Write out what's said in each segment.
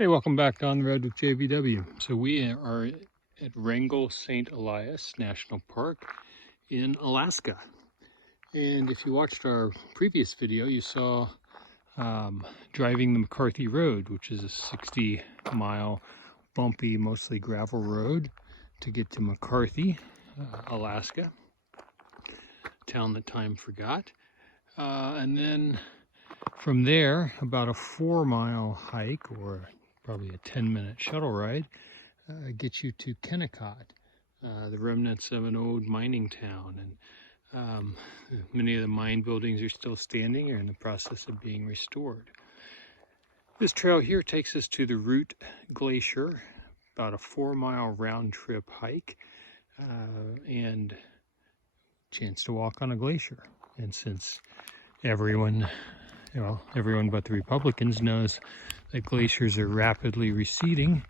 Hey, welcome back on the road with JVW. So we are at Wrangell-St. Elias National Park in Alaska. And if you watched our previous video, you saw driving the McCarthy Road, which is a 60-mile bumpy, mostly gravel road to get to McCarthy, Alaska, town that time forgot. And then from there, about a 4-mile hike, or probably a 10-minute shuttle ride, gets you to Kennecott, the remnants of an old mining town. And many of the mine buildings are still standing or in the process of being restored. This trail here takes us to the Root Glacier, about a 4-mile round-trip hike, and chance to walk on a glacier. And since everyone but the Republicans knows that glaciers are rapidly receding,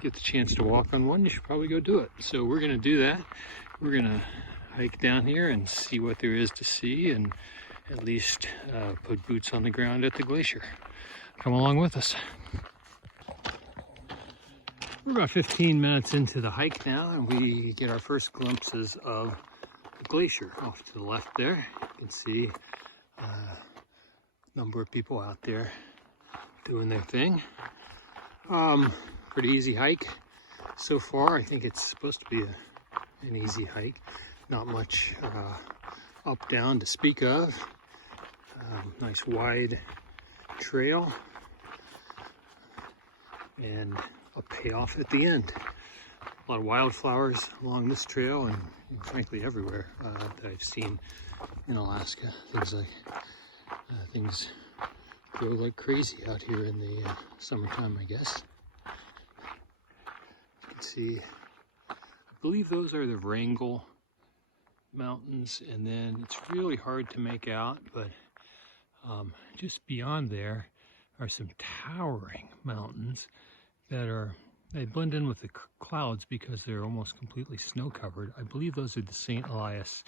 get the chance to walk on one, you should probably go do it. So we're going to do that. We're going to hike down here and see what there is to see, and at least put boots on the ground at the glacier. Come along with us. We're about 15 minutes into the hike now, and we get our first glimpses of the glacier off to the left there. You can see a number of people out there doing their thing. Pretty easy hike so far. I think it's supposed to be an easy hike. Not much up down to speak of. Nice wide trail and a payoff at the end. A lot of wildflowers along this trail, and frankly everywhere that I've seen in Alaska. Things grow like crazy out here in the summertime, I guess. You can see, I believe those are the Wrangell Mountains, and then it's really hard to make out, but just beyond there are some towering mountains that they blend in with the clouds because they're almost completely snow covered. I believe those are the St. Elias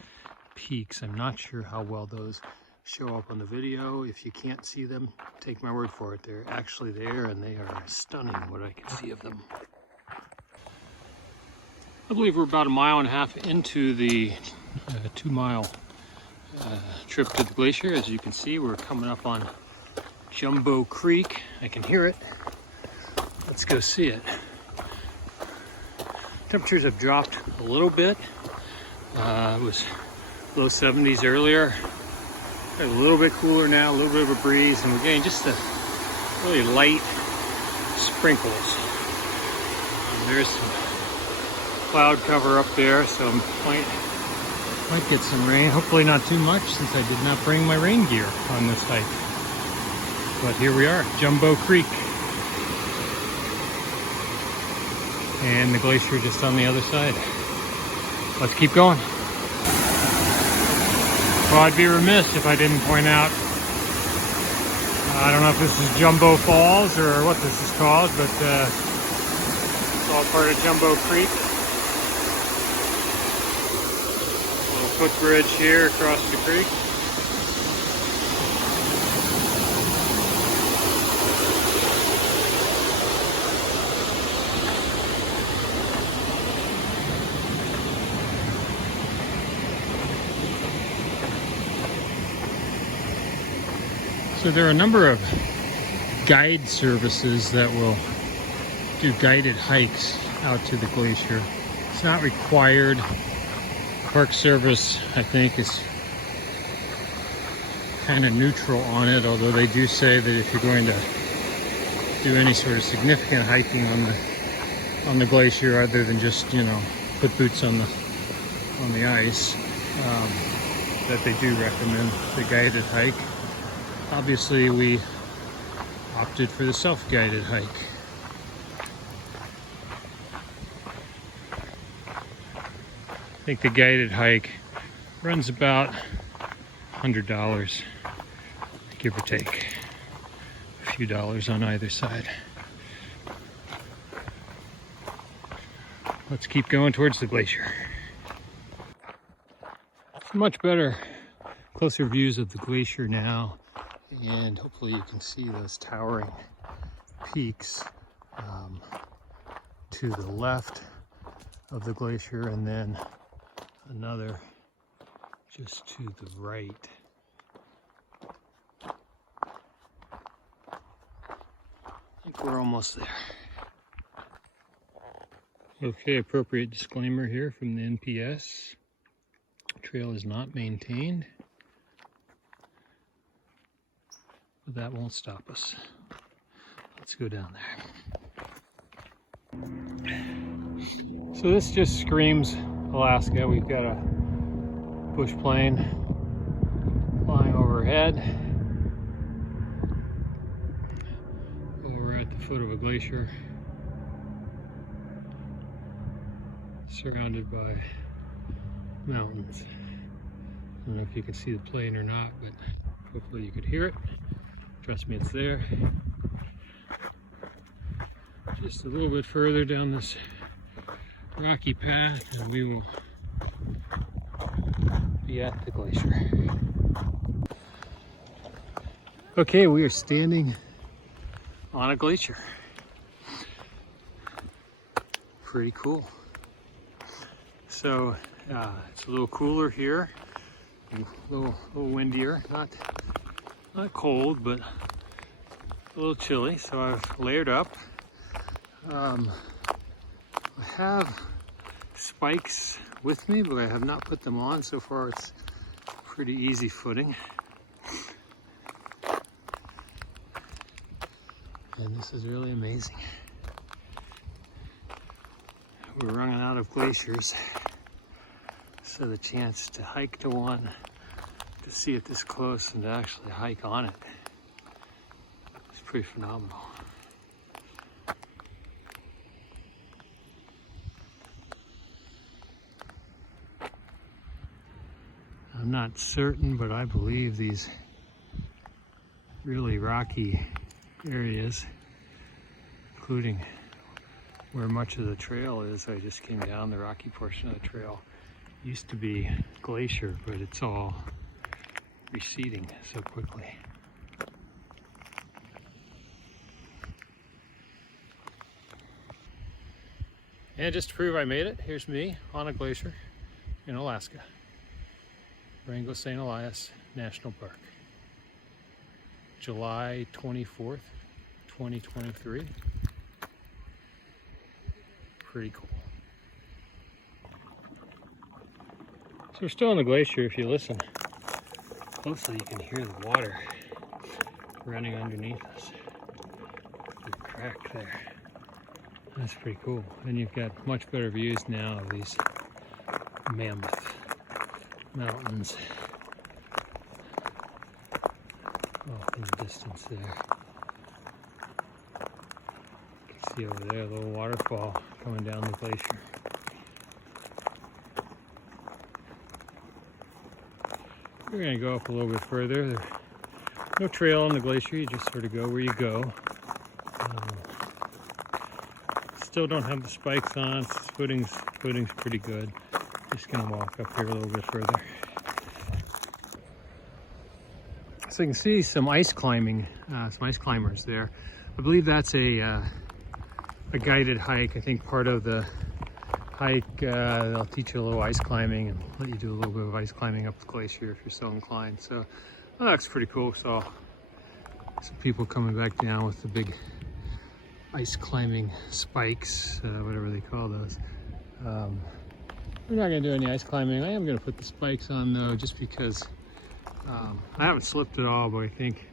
peaks. I'm not sure how well those show up on the video. If you can't see them, take my word for it. They're actually there, and they are stunning what I can see of them. I believe we're about 1.5 miles into the 2-mile trip to the glacier. As you can see, we're coming up on Jumbo Creek. I can hear it. Let's go see it. Temperatures have dropped a little bit. It was low 70s earlier. A little bit cooler now, a little bit of a breeze, and we're getting just a really light sprinkles. There's some cloud cover up there, so might get some rain. Hopefully not too much, since I did not bring my rain gear on this hike. But here we are, Jumbo Creek. And the glacier just on the other side. Let's keep going. Well, I'd be remiss if I didn't point out, I don't know if this is Jumbo Falls or what this is called, but it's all part of Jumbo Creek. A little footbridge here across the creek. So there are a number of guide services that will do guided hikes out to the glacier. It's not required. Park Service, I think, is kind of neutral on it, although they do say that if you're going to do any sort of significant hiking on the glacier, other than just, put boots on the ice, that they do recommend the guided hike. Obviously, we opted for the self-guided hike. I think the guided hike runs about $100, give or take. A few dollars on either side. Let's keep going towards the glacier. Some much better, closer views of the glacier now. And hopefully you can see those towering peaks to the left of the glacier, and then another just to the right. I think we're almost there. Okay, appropriate disclaimer here from the NPS. Trail is not maintained, but that won't stop us. Let's go down there. So this just screams Alaska. We've got a bush plane flying overhead. We're at the foot of a glacier, surrounded by mountains. I don't know if you can see the plane or not, but hopefully you could hear it. Trust me, it's there. Just a little bit further down this rocky path and we will be at the glacier. Okay, we are standing on a glacier. Pretty cool. So it's a little cooler here, a little windier, not cold, but a little chilly. So I've layered up. I have spikes with me, but I have not put them on. So far it's pretty easy footing. And this is really amazing. We're running out of glaciers, so the chance to hike to one, to see it this close and to actually hike on it, is pretty phenomenal. I'm not certain, but I believe these really rocky areas, including where much of the trail is, I just came down the rocky portion of the trail, used to be glacier, but it's all receding so quickly. And just to prove I made it, here's me on a glacier in Alaska. Wrangell-St. Elias National Park. July 24th, 2023. Pretty cool. So we're still on the glacier. If you listen closely, you can hear the water running underneath us. The crack there. That's pretty cool. And you've got much better views now of these mammoth mountains off in the distance there. You can see over there a little waterfall coming down the glacier. We're going to go up a little bit further. There's no trail on the glacier, you just sort of go where you go. Still don't have the spikes on, footing's pretty good. Just going to walk up here a little bit further. So you can see some ice climbing, some ice climbers there. I believe that's a guided hike. I think part of the hike, they'll teach you a little ice climbing and let you do a little bit of ice climbing up the glacier if you're so inclined. So that's pretty cool. So some people coming back down with the big ice climbing spikes, whatever they call those. We're not going to do any ice climbing. I am going to put the spikes on though, just because I haven't slipped at all, but I think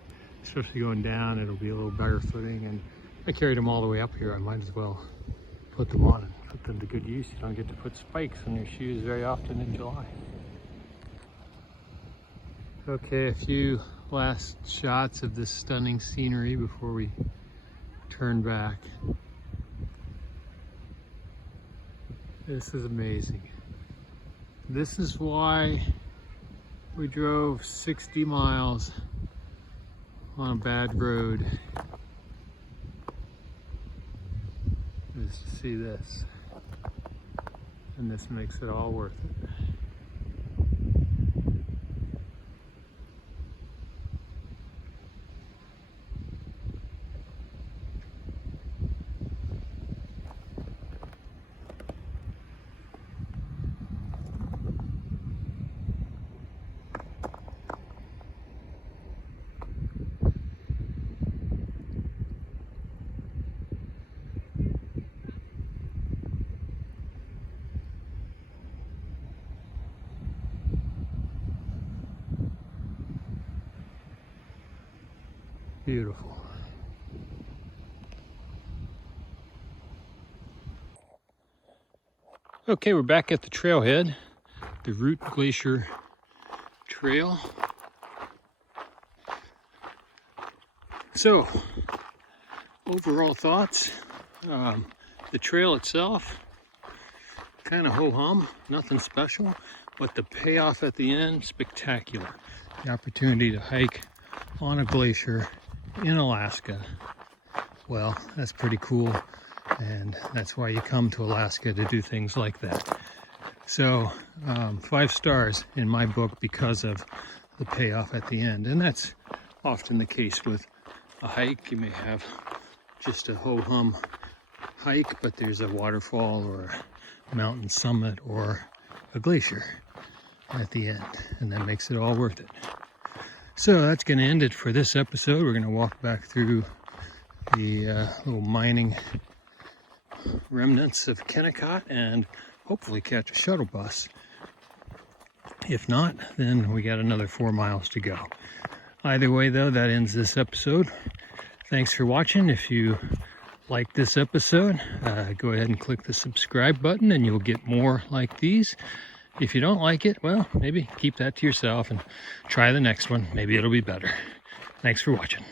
especially going down, it'll be a little better footing. And I carried them all the way up here. I might as well put them on and put them to good use. You don't get to put spikes on your shoes very often in July. Okay, a few last shots of this stunning scenery before we turn back. This is amazing. This is why we drove 60 miles on a bad road, is to see this. And this makes it all worth it. Beautiful. Okay, we're back at the trailhead, the Route Glacier Trail. So, overall thoughts, the trail itself, kind of ho-hum, nothing special, but the payoff at the end, spectacular. The opportunity to hike on a glacier in Alaska, well, that's pretty cool, and that's why you come to Alaska, to do things like that. So 5 stars in my book because of the payoff at the end, and that's often the case with a hike. You may have just a ho-hum hike, but there's a waterfall or a mountain summit or a glacier at the end, and that makes it all worth it. So that's going to end it for this episode. We're going to walk back through the little mining remnants of Kennecott and hopefully catch a shuttle bus. If not, then we got another 4 miles to go. Either way, though, that ends this episode. Thanks for watching. If you like this episode, go ahead and click the subscribe button and you'll get more like these. If you don't like it, well, maybe keep that to yourself and try the next one. Maybe it'll be better. Thanks for watching.